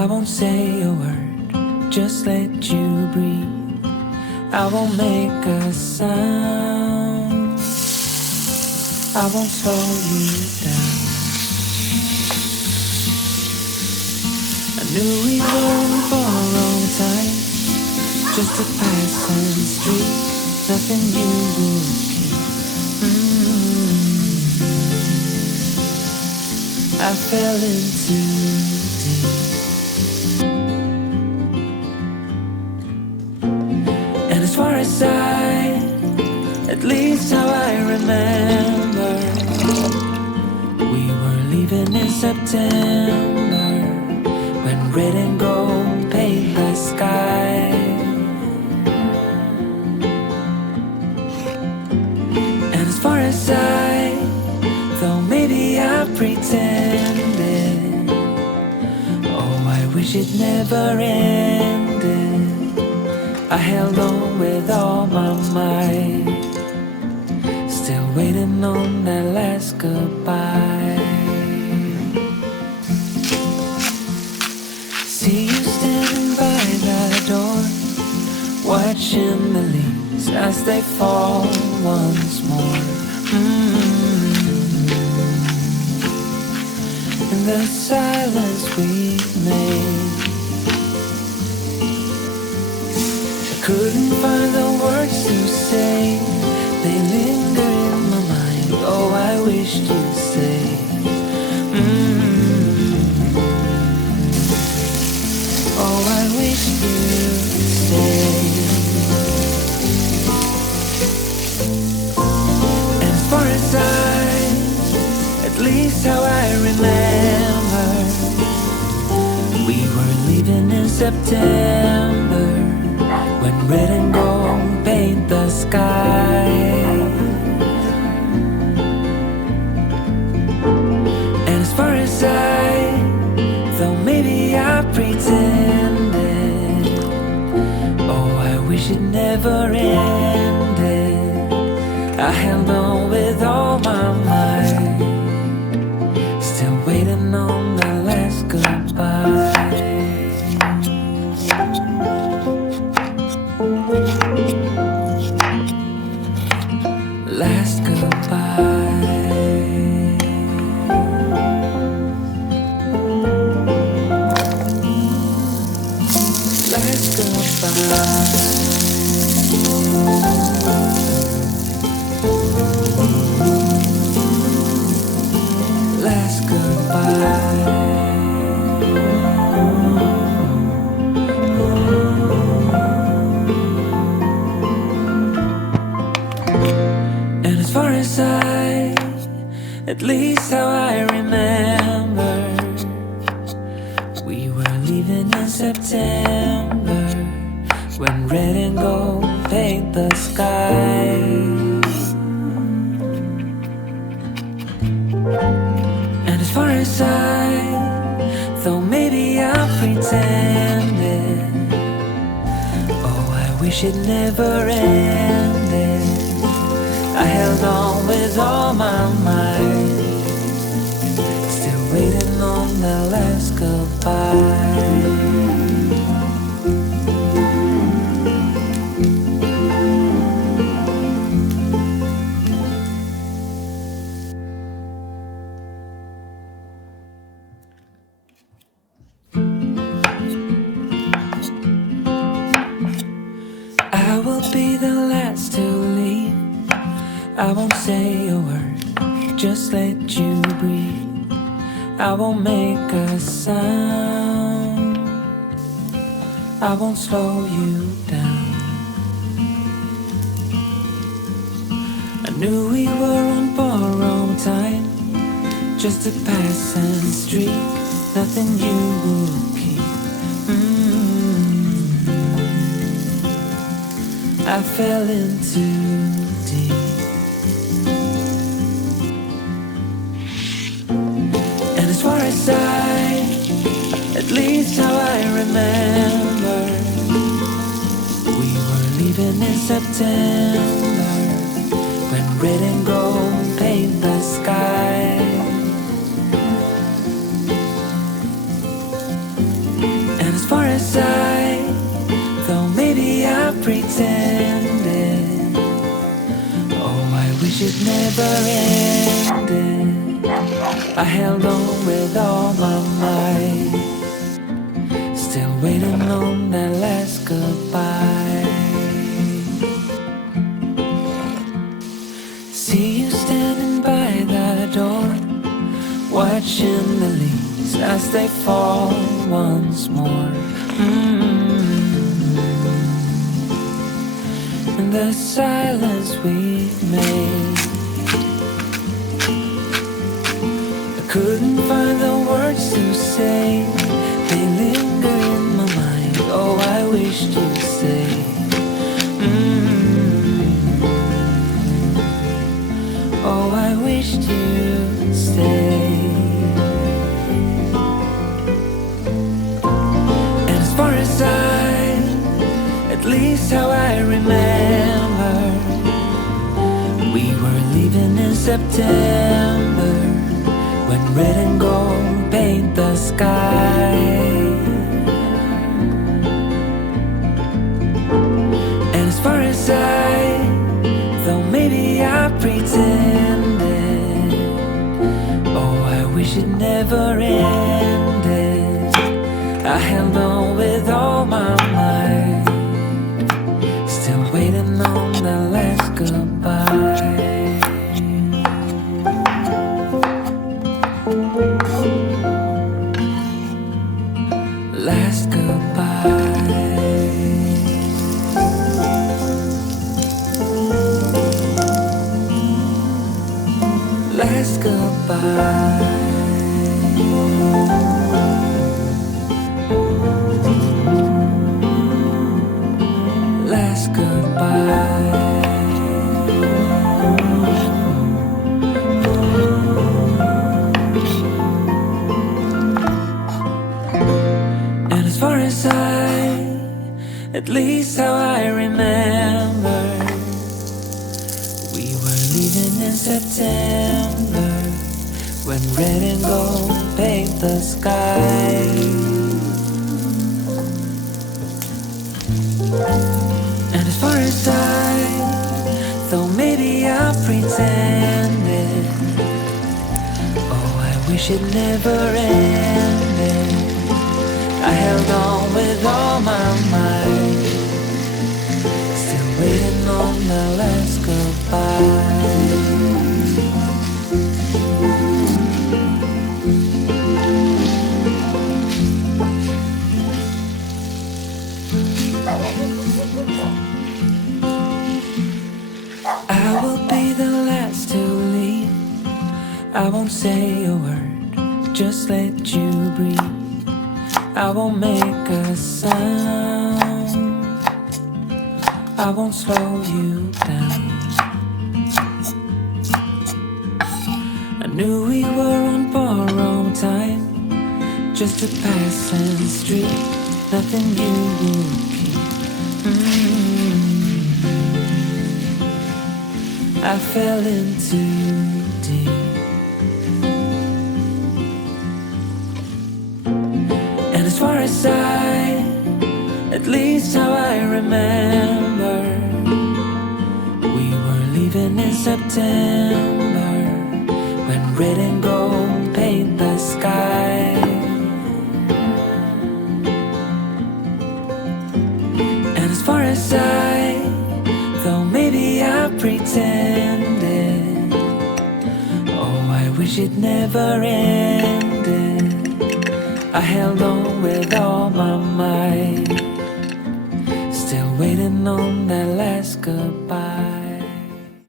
I won't say a word, just let you breathe. I won't make a sound, I won't slow you down. I knew we were in for a long time, just a passing street, nothing you would keep. I fell in too deep. And as far as at least how I remember, we were leaving in September, when red and gold paint the sky. And as far as though maybe I pretended, oh, I wish it never ended. I held on with all my might, still waiting on that last goodbye. See you standing by the door, watching the leaves as they fall once more. In the silence we made, couldn't find the words to say. They linger in my mind. Oh, I wish you'd stay. Oh, I wish you'd stay. And as far as at least how I remember, we were leaving in September, when red and gold paint the sky. And as far as though maybe I pretended, oh, I wish it never ended. I held on with all my might, still waiting on the last goodbye. Last goodbye. Last goodbye. Last goodbye. As far as at least how I remember, we were leaving in September, when red and gold paint the sky. And as far as though maybe I pretended, oh, I wish it never ended. I held on with all my might, still waiting on the last goodbye. I will be the last to leave. I won't say a word, just let you breathe. I won't make a sound, I won't slow you down. I knew we were on borrowed time, just a passing street, nothing you would keep. I fell in too deep. As far as at least how I remember, we were leaving in September, when red and gold paint the sky. wish it never ended. I held on with all my might, still waiting on that last goodbye. See you standing by the door, watching the leaves as they fall once more. In the silence we made, I couldn't find the words to say. They linger in my mind. Oh, I wish you'd stay. Oh, I wished you'd stay. And as far as at least how I remember, we were leaving in September, when red and gold paint the sky. And as far as though maybe I pretended, oh, I wish it never ended. I held on with all my might, still waiting on the last goodbye. Last goodbye. Last goodbye. Last goodbye. And as far as at least how I remember, we were leaving in September, when red and gold paint the sky. And as far as though maybe I pretended, oh, I wish it never ended. I held on with all my might, still waiting on the last goodbye. I will be the last to leave. I won't say a word, just let you breathe. I won't make a sound, I won't slow you down. I knew we were on borrowed time, just a passing street, nothing you would keep. I fell in too deep. And as far as at least how I remember, we were leaving in September, when red and gold paint the sky. And as far as though maybe I pretended, oh, I wish it never ended. I held on with all my might, still waiting on that last goodbye.